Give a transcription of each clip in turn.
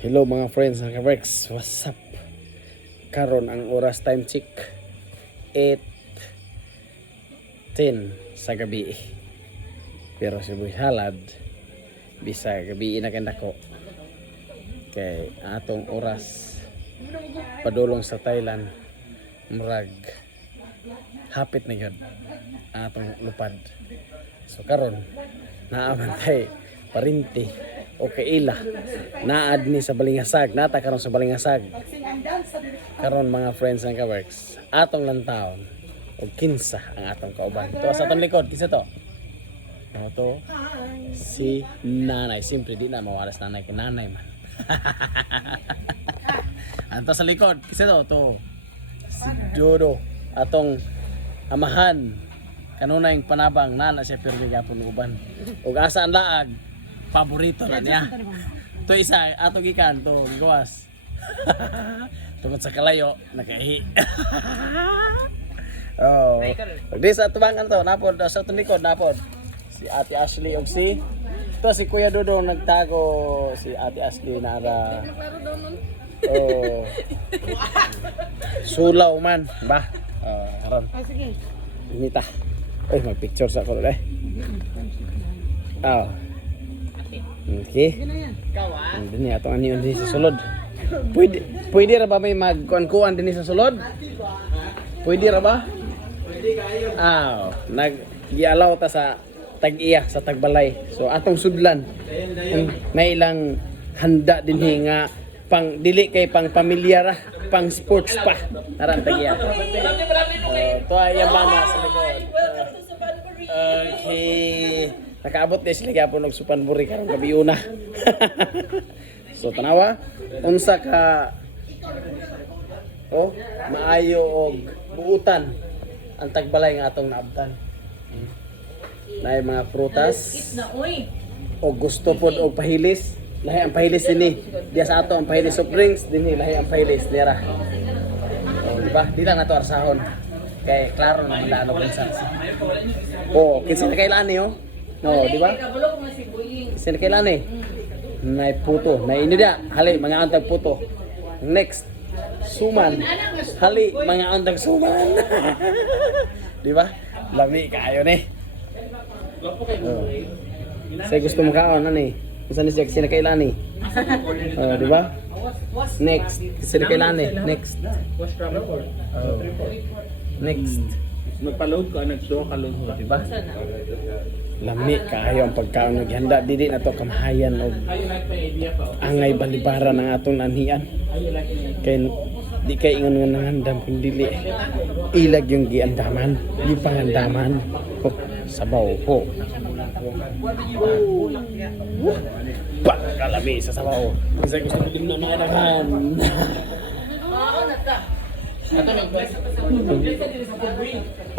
Hello mga friends ng Karex, what's up? Karon ang oras time check 8:10 sa gabi. Pero si Boy Halad bisa gabi na ko. Kay atong oras padulong sa Thailand murag hapit na yun atong lupad. So karon naamantay parinti o kaila naad ni sa Balingasag nata karon sa Balingasag karon mga friends ng Kaworks atong lantawon og kinsa ang atong kauban to sa atong likod kinsa to to si nanay simpre di na mawalas nanay kay nanay man anto sa likod kinsa to si Jodo atong amahan kanunay panabang nana siya pero gapon uban ug asa ang laag paborito na niya. To isa, ato gikan to gawas. Tungod sa kalayo, nakahi. Oh. Pagdi sa tubangan to, napod sa tunikod napod. Si Ate Ashley og si si Kuya Dodong nagtago si Ate Ashley na ara. Oh. Sulaw man, ba? Karon. Sige. Nita. Oy, mag-picture sa ko eh. Oh. Okay. Hindi niya itong aniyon din sa sulod. Pwede ra ba may magkuan-kuan din sa sulod? Pwede ra ba? Pwede kayo. Nag-gialaw ta sa tag-iya, sa tagbalay. So atong sudlan. May ilang handa din nga pang dili kay pang pamilya ra, pang sports pa. Naran tag-iya. To ay ang bana sa likod. Okay. Nakaabot din sila gapon og supanburi karong gabi una. So tanawa unsa ka maayo og buutan ang tagbalay nga atong naabtan. Naay mga prutas og gusto pod og pahilis. Lahi ang pahilis dinhi. Diya sa ato ang pahilis soft drinks dinhi lahi ang pahilis nira. Di ba? Di lang nato arsahon. Kay klaro na nila ano kinsa. Kinsa na kailan niyo? No, di ba? Sino kailan eh? May puto. May inida. Hali, mga antag puto. Next. Suman. Hali, mga antag suman. Di ba? Lami kayo ni. Saya gusto mo kaon ano eh. Isa ni sino kailan eh? Di ba? Next. Sino kailan eh? Next. Next. Magpa-load ko, nag-show ka load ko. Diba? Lami kayo ang pagkaon ng handa. Dili na to kamahayan o angay balibara ng atong nanhian. Kaya di kay ingon nga nangandam kung dili. Ilag yung giandaman. Yung pangandaman. Sabaw po. Kalami sa sabaw. Kasi gusto ko din na maanahan.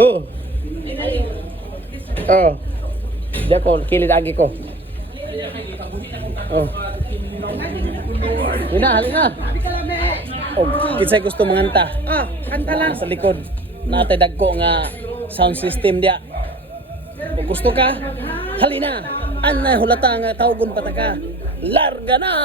Oh. Diya ko, kilid agi ko. Halina. Kinsay gusto manganta? Kanta lang. Sa likod. Natay dagko nga sound system diya. Kung gusto ka, halina. Anay hulata nga tawgon pataka. Larga na!